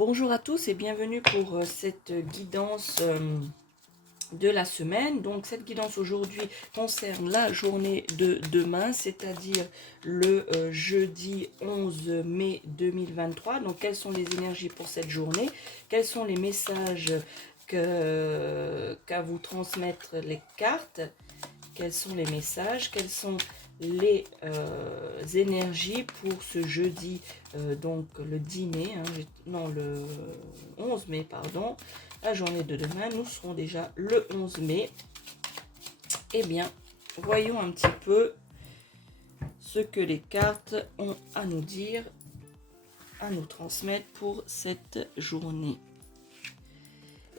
Bonjour à tous et bienvenue pour cette guidance de la semaine. Donc cette guidance aujourd'hui concerne la journée de demain, c'est-à-dire le jeudi 11 mai 2023. Donc quelles sont les énergies pour cette journée? Quels sont les messages qu'à vous transmettre les cartes? Quels sont les messages? Quels sont les énergies pour ce jeudi, donc le 10 mai, hein, non le 11 mai, pardon, la journée de demain, nous serons déjà le 11 mai. Eh bien, voyons un petit peu ce que les cartes ont à nous dire, à nous transmettre pour cette journée.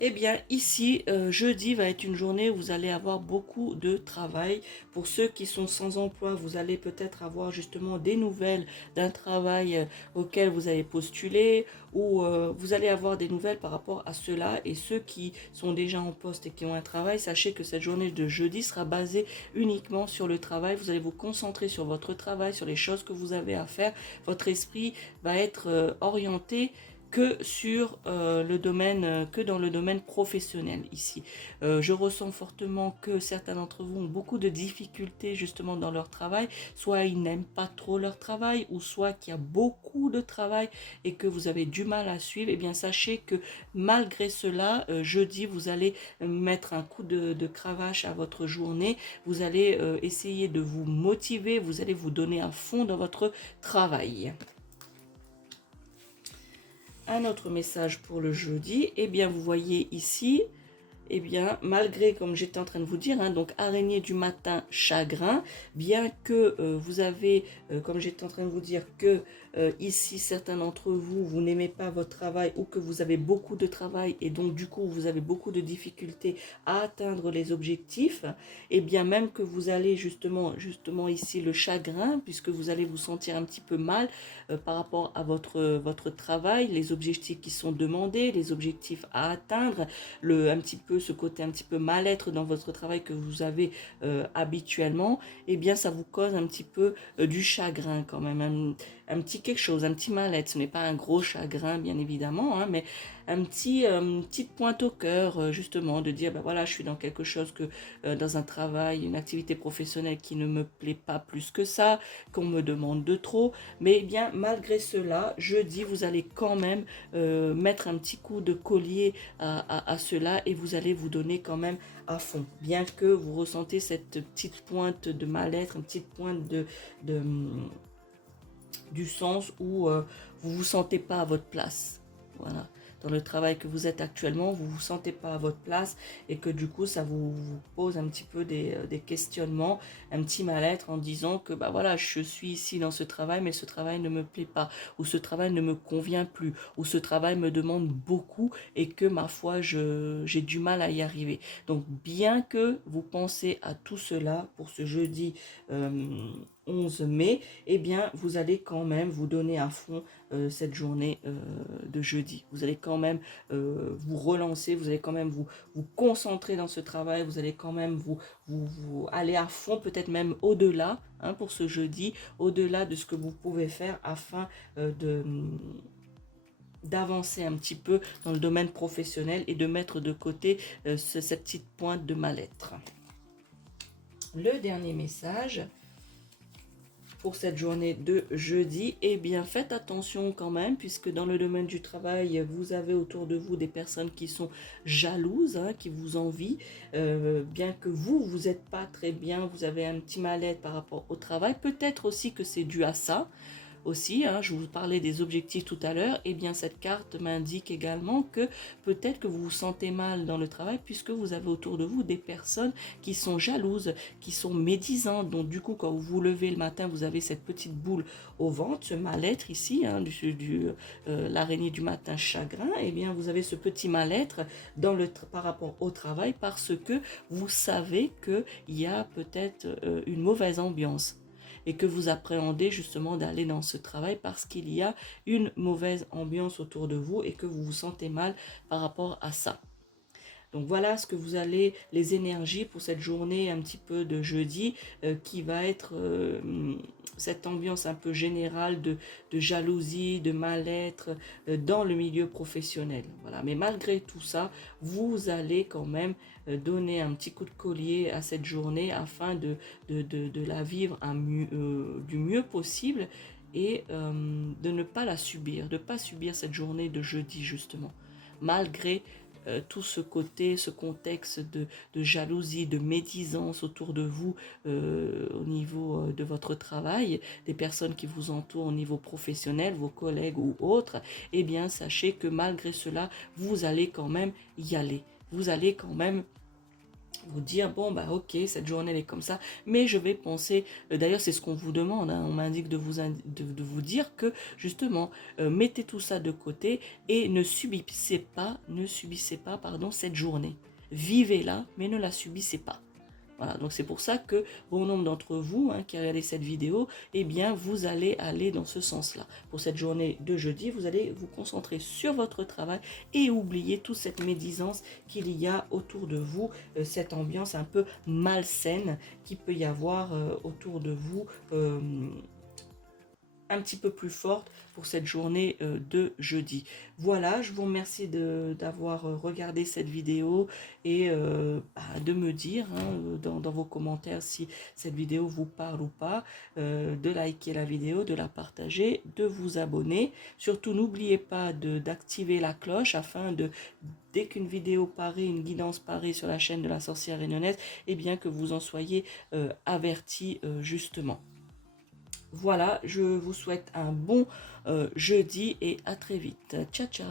Eh bien, ici, jeudi va être une journée où vous allez avoir beaucoup de travail. Pour ceux qui sont sans emploi, vous allez peut-être avoir justement des nouvelles d'un travail auquel vous avez postulé ou vous allez avoir des nouvelles par rapport à cela. Et ceux qui sont déjà en poste et qui ont un travail, sachez que cette journée de jeudi sera basée uniquement sur le travail. Vous allez vous concentrer sur votre travail, sur les choses que vous avez à faire. Votre esprit va être orienté que sur le domaine, que dans le domaine professionnel ici. Je ressens fortement que certains d'entre vous ont beaucoup de difficultés justement dans leur travail, soit ils n'aiment pas trop leur travail, ou soit qu'il y a beaucoup de travail et que vous avez du mal à suivre. Eh bien sachez que malgré cela, jeudi, vous allez mettre un coup de cravache à votre journée, vous allez essayer de vous motiver, vous allez vous donner à fond dans votre travail. Un autre message pour le jeudi, eh bien vous voyez ici, eh bien malgré, comme j'étais en train de vous dire, hein, donc araignée du matin, chagrin, bien que vous avez, comme j'étais en train de vous dire, que ici certains d'entre vous, vous n'aimez pas votre travail ou que vous avez beaucoup de travail et donc du coup vous avez beaucoup de difficultés à atteindre les objectifs, et bien même que vous allez justement ici le chagrin, puisque vous allez vous sentir un petit peu mal par rapport à votre travail, les objectifs qui sont demandés, les objectifs à atteindre, un petit peu ce côté un petit peu mal-être dans votre travail que vous avez habituellement, eh bien ça vous cause un petit peu du chagrin quand même, un petit quelque chose, un petit mal-être. Ce n'est pas un gros chagrin bien évidemment, hein, mais une petite pointe au cœur justement de dire ben voilà, je suis dans quelque chose dans un travail, une activité professionnelle qui ne me plaît pas plus que ça, qu'on me demande de trop, mais eh bien malgré cela, jeudi vous allez quand même mettre un petit coup de collier à cela et vous allez vous donner quand même à fond, bien que vous ressentez cette petite pointe de mal-être, une petite pointe de du sens où vous vous sentez pas à votre place. Voilà. Dans le travail que vous êtes actuellement, vous vous sentez pas à votre place et que du coup, ça vous pose un petit peu des questionnements, un petit mal-être en disant que bah voilà, je suis ici dans ce travail, mais ce travail ne me plaît pas, ou ce travail ne me convient plus, ou ce travail me demande beaucoup et que ma foi, j'ai du mal à y arriver. Donc, bien que vous pensez à tout cela pour ce jeudi 11 mai, eh bien, vous allez quand même vous donner à fond cette journée de jeudi. Vous allez quand même vous relancer, vous allez quand même vous concentrer dans ce travail, vous allez quand même vous aller à fond, peut-être même au-delà, hein, pour ce jeudi, au-delà de ce que vous pouvez faire afin d'avancer un petit peu dans le domaine professionnel et de mettre de côté cette petite pointe de mal-être. Le dernier message pour cette journée de jeudi, eh bien faites attention quand même, puisque dans le domaine du travail, vous avez autour de vous des personnes qui sont jalouses, hein, qui vous envient, bien que vous n'êtes pas très bien, vous avez un petit mal-être par rapport au travail, peut-être aussi que c'est dû à ça. Aussi, hein, je vous parlais des objectifs tout à l'heure, et bien cette carte m'indique également que peut-être que vous vous sentez mal dans le travail puisque vous avez autour de vous des personnes qui sont jalouses, qui sont médisantes. Donc du coup, quand vous vous levez le matin, vous avez cette petite boule au ventre, ce mal-être ici, hein, l'araignée du matin chagrin, et bien vous avez ce petit mal-être par rapport au travail parce que vous savez qu'il y a peut-être une mauvaise ambiance et que vous appréhendez justement d'aller dans ce travail parce qu'il y a une mauvaise ambiance autour de vous et que vous vous sentez mal par rapport à ça. Donc voilà ce que vous allez, les énergies pour cette journée un petit peu de jeudi qui va être cette ambiance un peu générale de jalousie, de mal-être dans le milieu professionnel. Voilà. Mais malgré tout ça, vous allez quand même donner un petit coup de collier à cette journée afin de la vivre du mieux possible et de ne pas la subir, de ne pas subir cette journée de jeudi justement, malgré tout ce côté, ce contexte de jalousie, de médisance autour de vous au niveau de votre travail, des personnes qui vous entourent au niveau professionnel, vos collègues ou autres, eh bien sachez que malgré cela, vous allez quand même y aller. Vous allez quand même vous dire, bon bah ok, cette journée elle est comme ça, mais je vais penser, d'ailleurs c'est ce qu'on vous demande, hein, on m'indique de vous dire que justement, mettez tout ça de côté et ne subissez pas, pardon, cette journée. Vivez-la, mais ne la subissez pas. Voilà, donc c'est pour ça que bon nombre d'entre vous qui regardez cette vidéo, eh bien vous allez aller dans ce sens-là. Pour cette journée de jeudi, vous allez vous concentrer sur votre travail et oublier toute cette médisance qu'il y a autour de vous, cette ambiance un peu malsaine qui peut y avoir autour de vous. Un petit peu plus forte pour cette journée de jeudi. Voilà, je vous remercie d'avoir regardé cette vidéo et de me dire dans vos commentaires si cette vidéo vous parle ou pas, de liker la vidéo, de la partager, de vous abonner. Surtout, n'oubliez pas d'activer la cloche afin dès qu'une vidéo paraît, une guidance paraît sur la chaîne de la sorcière réunionnaise, et bien que vous en soyez avertis justement. Voilà, je vous souhaite un bon jeudi et à très vite. Ciao, ciao.